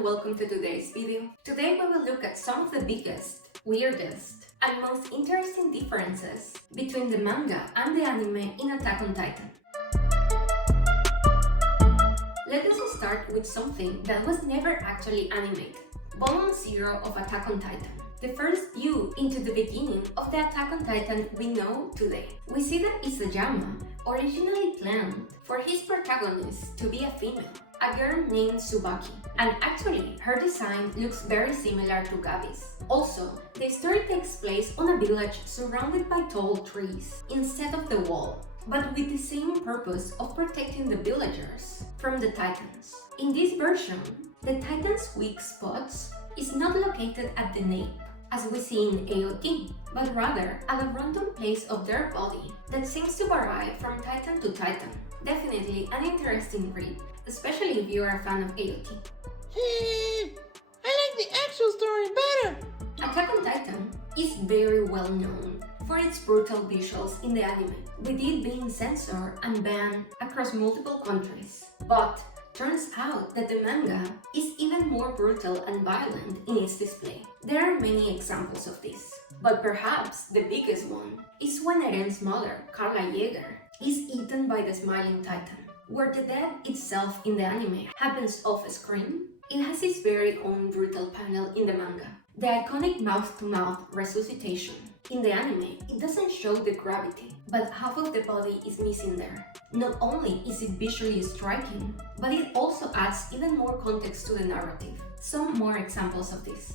and welcome to today's video. Today we will look at some of the biggest, weirdest, and most interesting differences between the manga and the anime in Attack on Titan. Let us start with something that was never actually animated. Volume 0 of Attack on Titan. The first view into the beginning of the Attack on Titan we know today. We see that Isayama originally planned for his protagonist to be a female, a girl named Tsubaki, and actually her design looks very similar to Gabi's. Also, the story takes place on a village surrounded by tall trees instead of the wall, but with the same purpose of protecting the villagers from the Titans. In this version, the Titans' weak spots is not located at the nape, as we see in AOT, but rather at a random place of their body that seems to vary from Titan to Titan. Definitely an interesting read, especially if you are a fan of AOT. I like the actual story better! Attack on Titan is very well known for its brutal visuals in the anime, with it being censored and banned across multiple countries. But turns out that the manga is even more brutal and violent in its display. There are many examples of this, but perhaps the biggest one is when Eren's mother, Yeager, is eaten by the Smiling Titan. Where the death itself in the anime happens off-screen, it has its very own brutal panel in the manga. The iconic mouth-to-mouth resuscitation. In the anime, it doesn't show the gravity, but half of the body is missing there. Not only is it visually striking, but it also adds even more context to the narrative. Some more examples of this.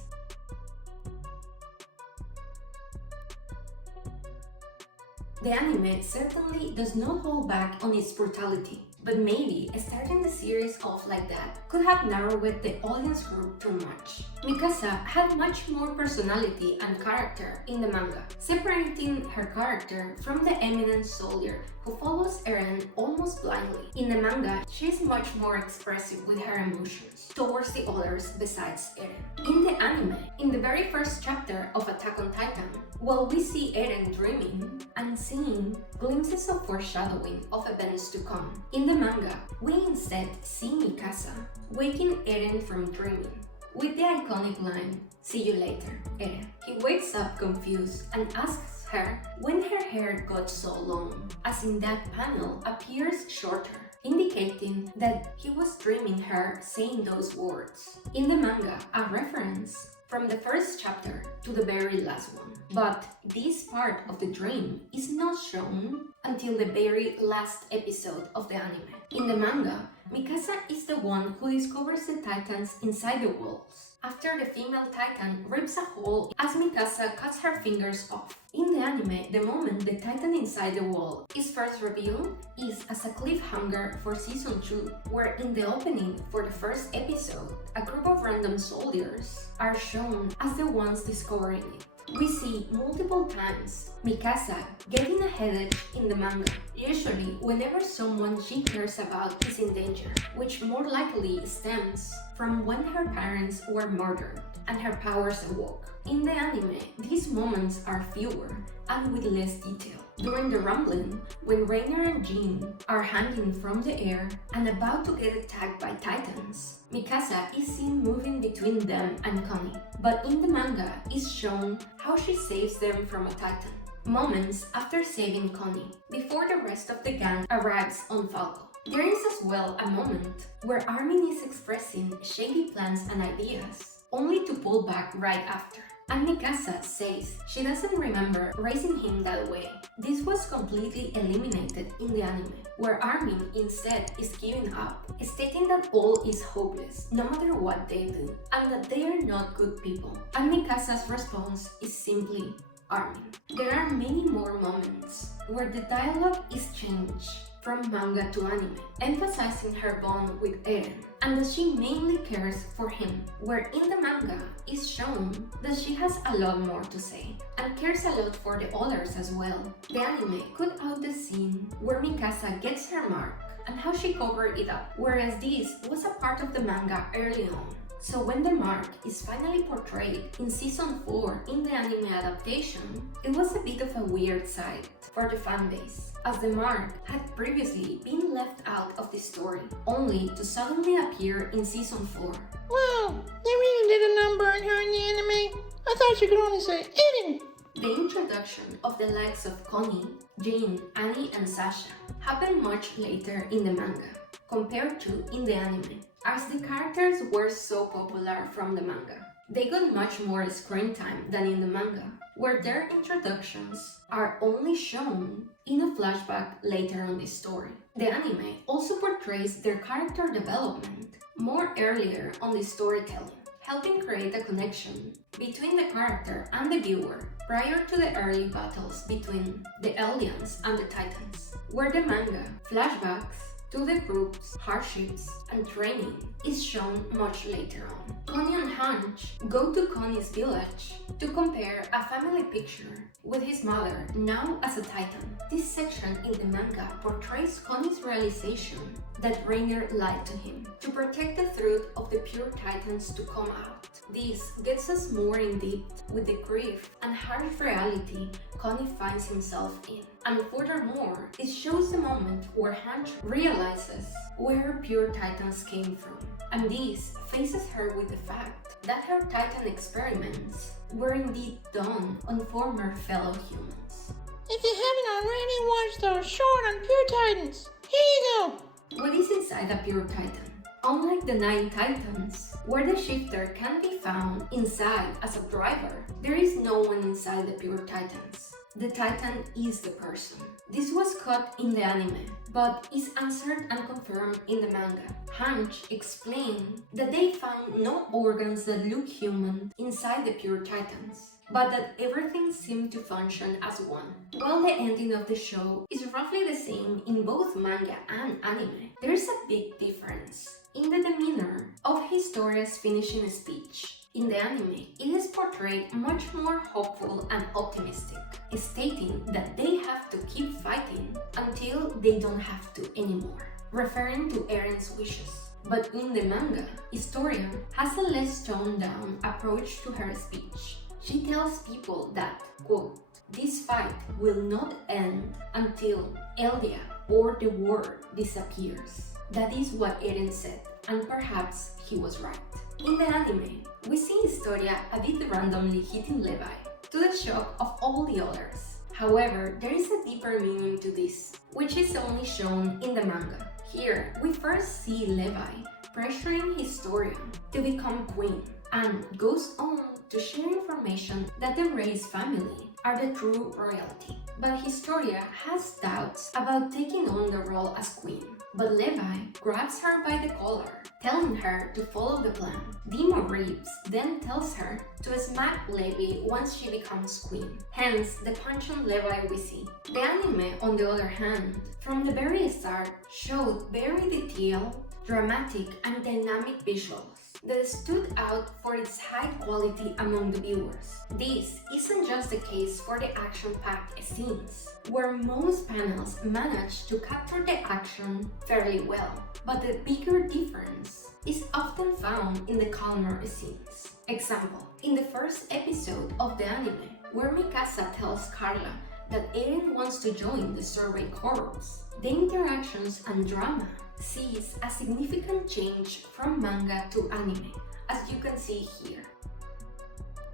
The anime certainly does not hold back on its brutality, but maybe starting the series off like that could have narrowed the audience group too much. Mikasa had much more personality and character in the manga, separating her character from the eminent soldier who follows Eren almost blindly. In the manga, she is much more expressive with her emotions towards the others besides Eren. In the anime, in the very first chapter of Attack on Titan, while we see Eren dreaming and seeing glimpses of foreshadowing of events to come, in the manga, we instead see Mikasa waking Eren from dreaming with the iconic line, "See you later, Eren." He wakes up confused and asks her when her hair got so long, as in that panel appears shorter, indicating that he was dreaming her saying those words. In the manga, a reference from the first chapter to the very last one. But this part of the dream is not shown until the very last episode of the anime. In the manga, Mikasa is the one who discovers the Titans inside the walls, after the female Titan rips a hole as Mikasa cuts her fingers off. In the anime, the moment the Titan inside the wall is first revealed is as a cliffhanger for Season 2, where in the opening for the first episode, a group of random soldiers are shown as the ones discovering it. We see multiple times Mikasa getting a headache in the manga, usually whenever someone she cares about is in danger, which more likely stems from when her parents were murdered and her powers awoke. In the anime, these moments are fewer and with less detail. During the rumbling, when Rainer and Jean are hanging from the air and about to get attacked by Titans, Mikasa is seen moving between them and Connie, but in the manga is shown how she saves them from a Titan, moments after saving Connie, before the rest of the gang arrives on Falco. There is as well a moment where Armin is expressing shady plans and ideas, only to pull back right after. And Mikasa says she doesn't remember raising him that way. This was completely eliminated in the anime, where Armin instead is giving up, stating that all is hopeless, no matter what they do, and that they are not good people. And Mikasa's response is simply, Armin. There are many more moments where the dialogue is changed from manga to anime, emphasizing her bond with Eren, and that she mainly cares for him, where in the manga is shown that she has a lot more to say, and cares a lot for the others as well. The anime cut out the scene where Mikasa gets her mark, and how she covered it up, whereas this was a part of the manga early on. So when the mark is finally portrayed in season 4 in the anime adaptation, it was a bit of a weird sight for the fanbase, as the mark had previously been left out of the story, only to suddenly appear in season 4. Wow, they really did a number on her in the anime. I thought you could only say Eren. The introduction of the likes of Connie, Jane, Annie, and Sasha happened much later in the manga, compared to in the anime, as the characters were so popular from the manga. They got much more screen time than in the manga, where their introductions are only shown in a flashback later on the story. The anime also portrays their character development more earlier on the storytelling, helping create a connection between the character and the viewer prior to the early battles between the Eldians and the Titans, where the manga flashbacks to the group's hardships and training is shown much later on. Connie and Hanch go to Connie's village to compare a family picture with his mother, now as a Titan. This section in the manga portrays Connie's realization that Rainier lied to him to protect the truth of the pure Titans to come out. This gets us more in depth with the grief and harsh reality Connie finds himself in. And furthermore, it shows the moment where Hanch realizes where pure Titans came from. And this faces her with the fact that her Titan experiments were indeed done on former fellow humans. If you haven't already watched our short on Pure Titans, here you go. What is inside a pure Titan? Unlike the 9 Titans, where the shifter can be found inside as a driver, there is no one inside the pure Titans. The Titan is the person. This was cut in the anime, but is answered and confirmed in the manga. Hanch explained that they found no organs that look human inside the pure Titans, but that everything seemed to function as one. While the ending of the show is roughly the same in both manga and anime, there is a big difference in the demeanor of Historia's finishing speech. In the anime, it is portrayed much more hopeful and optimistic, stating that they have to keep fighting until they don't have to anymore, referring to Eren's wishes. But in the manga, Historia has a less toned-down approach to her speech. She tells people that, quote, this fight will not end until Eldia or the world disappears. That is what Eren said, and perhaps he was right. In the anime, we see Historia a bit randomly hitting Levi, to the shock of all the others. However, there is a deeper meaning to this, which is only shown in the manga. Here, we first see Levi pressuring Historia to become queen, and goes on to share information that the Reyes family are the true royalty. But Historia has doubts about taking on the role as queen. But Levi grabs her by the collar, telling her to follow the plan. Demo Reeves then tells her to smack Levi once she becomes queen, hence the punch on Levi we see. The anime, on the other hand, from the very start showed very detailed, dramatic and dynamic visuals that stood out for its high quality among the viewers. This isn't just the case for the action-packed scenes, where most panels manage to capture the action fairly well, but the bigger difference is often found in the calmer scenes. Example, in the first episode of the anime, where Mikasa tells Carla that Eren wants to join the Survey Corps, the interactions and drama sees a significant change from manga to anime, as you can see here.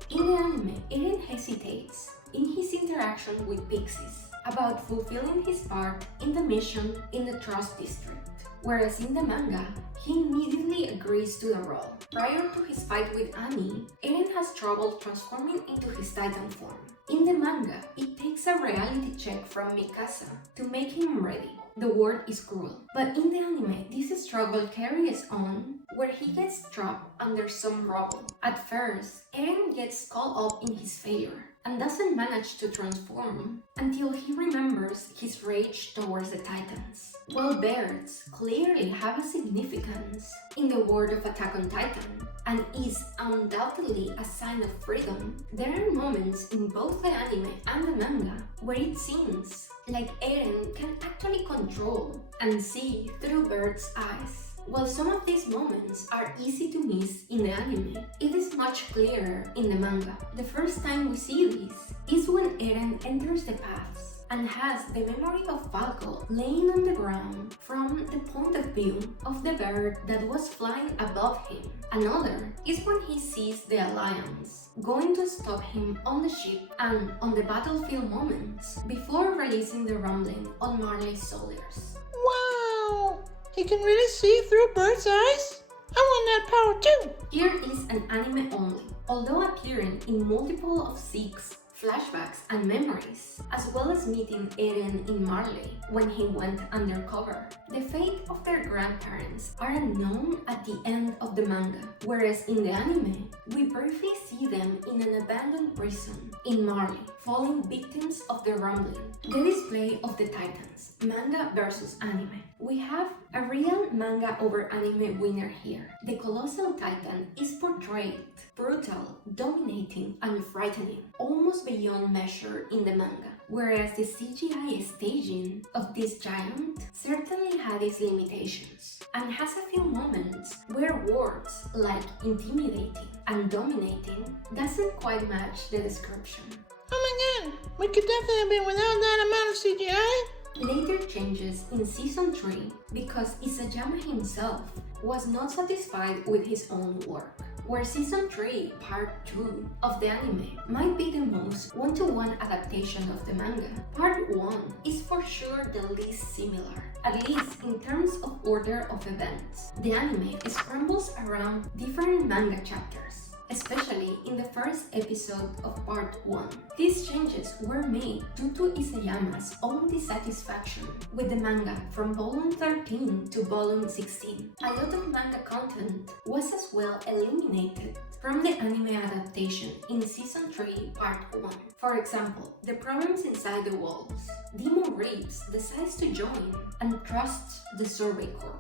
In the anime, Eren hesitates in his interaction with Pixies about fulfilling his part in the mission in the Trust District, whereas in the manga, he immediately agrees to the role. Prior to his fight with Annie, Eren has trouble transforming into his Titan form. In the manga, it takes a reality check from Mikasa to make him ready. The word is cruel. But in the anime, this struggle carries on where he gets trapped under some rubble. At first, Eren gets caught up in his failure and doesn't manage to transform until he remembers his rage towards the Titans. While birds clearly have a significance in the world of Attack on Titan and is undoubtedly a sign of freedom, there are moments in both the anime and the manga where it seems like Eren can actually control and see through birds' eyes. While some of these moments are easy to miss in the anime, it is much clearer in the manga. The first time we see this is when Eren enters the paths and has the memory of Falco laying on the ground from the point of view of the bird that was flying above him. Another is when he sees the Alliance going to stop him on the ship and on the battlefield moments before releasing the rumbling on Marley's soldiers. Wow! He can really see through a bird's eyes? I want that power too! Here is an anime only, although appearing in multiple of Zeke's flashbacks and memories, as well as meeting Eren in Marley when he went undercover. The fate of their grandparents are unknown at the end of the manga, whereas in the anime, we briefly see them in an abandoned prison in Marley, falling victims of the rumbling. The display of the Titans, manga versus anime. We have a real manga over anime winner here. The colossal Titan is portrayed brutal, dominating, and frightening, almost beyond measure in the manga, whereas the CGI staging of this giant certainly had its limitations, and has a few moments where words like intimidating and dominating doesn't quite match the description. Oh my god, we could definitely have been without that amount of CGI. Later changes in Season 3 because Isayama himself was not satisfied with his own work, where Season 3 Part 2 of the anime might be the most one-to-one adaptation of the manga. Part 1 is for sure the least similar, at least in terms of order of events. The anime scrambles around different manga chapters, especially in the first episode of Part 1. These changes were made due to Isayama's own dissatisfaction with the manga from volume 13 to volume 16. A lot of manga content was as well eliminated from the anime adaptation in Season 3 Part 1. For example, the problems inside the walls. Demon Reeves decides to join and trusts the Survey Corps.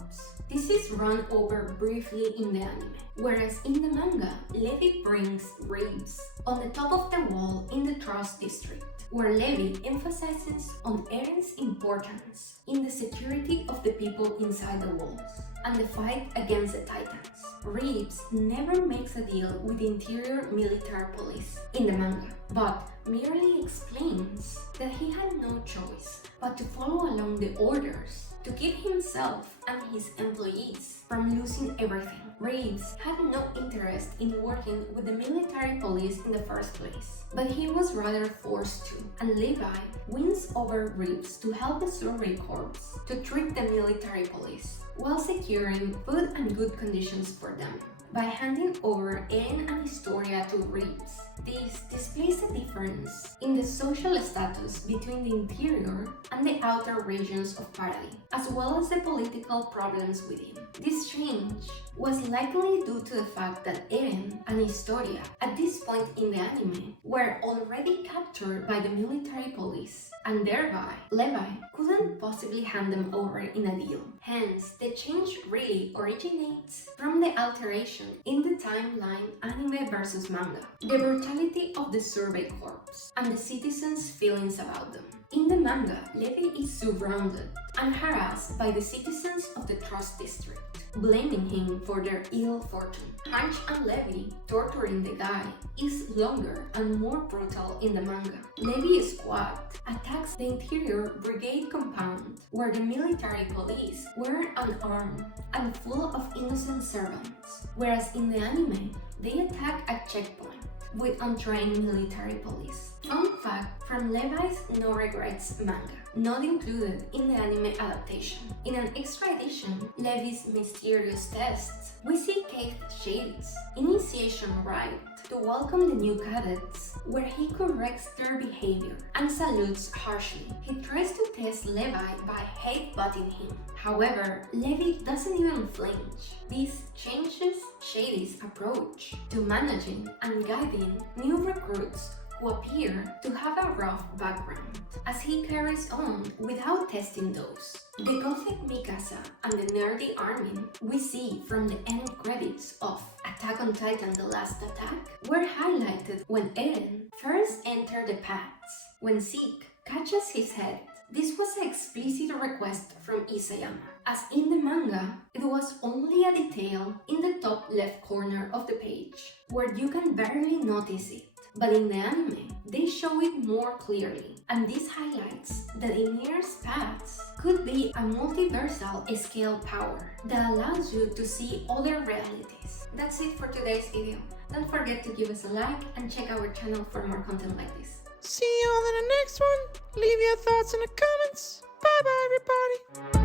This is run over briefly in the anime, whereas in the manga, Levi brings Reeves on the top of the wall in the Trust District, where Levi emphasizes on Eren's importance in the security of the people inside the walls and the fight against the Titans. Reeves never makes a deal with the interior military police in the manga, but merely explains that he had no choice but to follow along the orders to keep himself and his employees from losing everything. Reeves had no interest in working with the military police in the first place, but he was rather forced to, and Levi wins over Reeves to help the Survey Corps to treat the military police, while securing food and good conditions for them. By handing over Eren and Historia to Reeves, this displays a difference in the social status between the interior and the outer regions of Paradis, as well as the political problems within. This change was likely due to the fact that Eren and Historia, at this point in the anime, were already captured by the military police, and thereby Levi couldn't possibly hand them over in a deal. Hence, the change really originates from the alteration in the timeline anime versus manga, the brutality of the Survey Corps, and the citizens' feelings about them. In the manga, Levi is surrounded and harassed by the citizens of the Trust District, blaming him for their ill fortune. Hanch and Levi torturing the guy is longer and more brutal in the manga. Levi's squad attacks the interior brigade compound, where the military police were unarmed and full of innocent servants, whereas in the anime, they attack a checkpoint with untrained military police. Fun fact from Levi's No Regrets manga, not included in the anime adaptation. In an extra edition, Levi's mysterious tests, we see Keith Shady's initiation rite to welcome the new cadets, where he corrects their behavior and salutes harshly. He tries to test Levi by headbutting him. However, Levi doesn't even flinch. This changes Shady's approach to managing and guiding new recruits who appear to have a rough background, as he carries on without testing those. The gothic Mikasa and the nerdy Armin we see from the end credits of Attack on Titan: The Last Attack were highlighted when Eren first entered the paths, when Zeke catches his head This was an explicit request from Isayama, as in the manga, it was only a detail in the top left corner of the page, where you can barely notice it. But in the anime, they show it more clearly, and this highlights that Ymir's paths could be a multiversal scale power that allows you to see other realities. That's it for today's video. Don't forget to give us a like and check our channel for more content like this. See y'all in the next one. Leave your thoughts in the comments. Bye bye, everybody.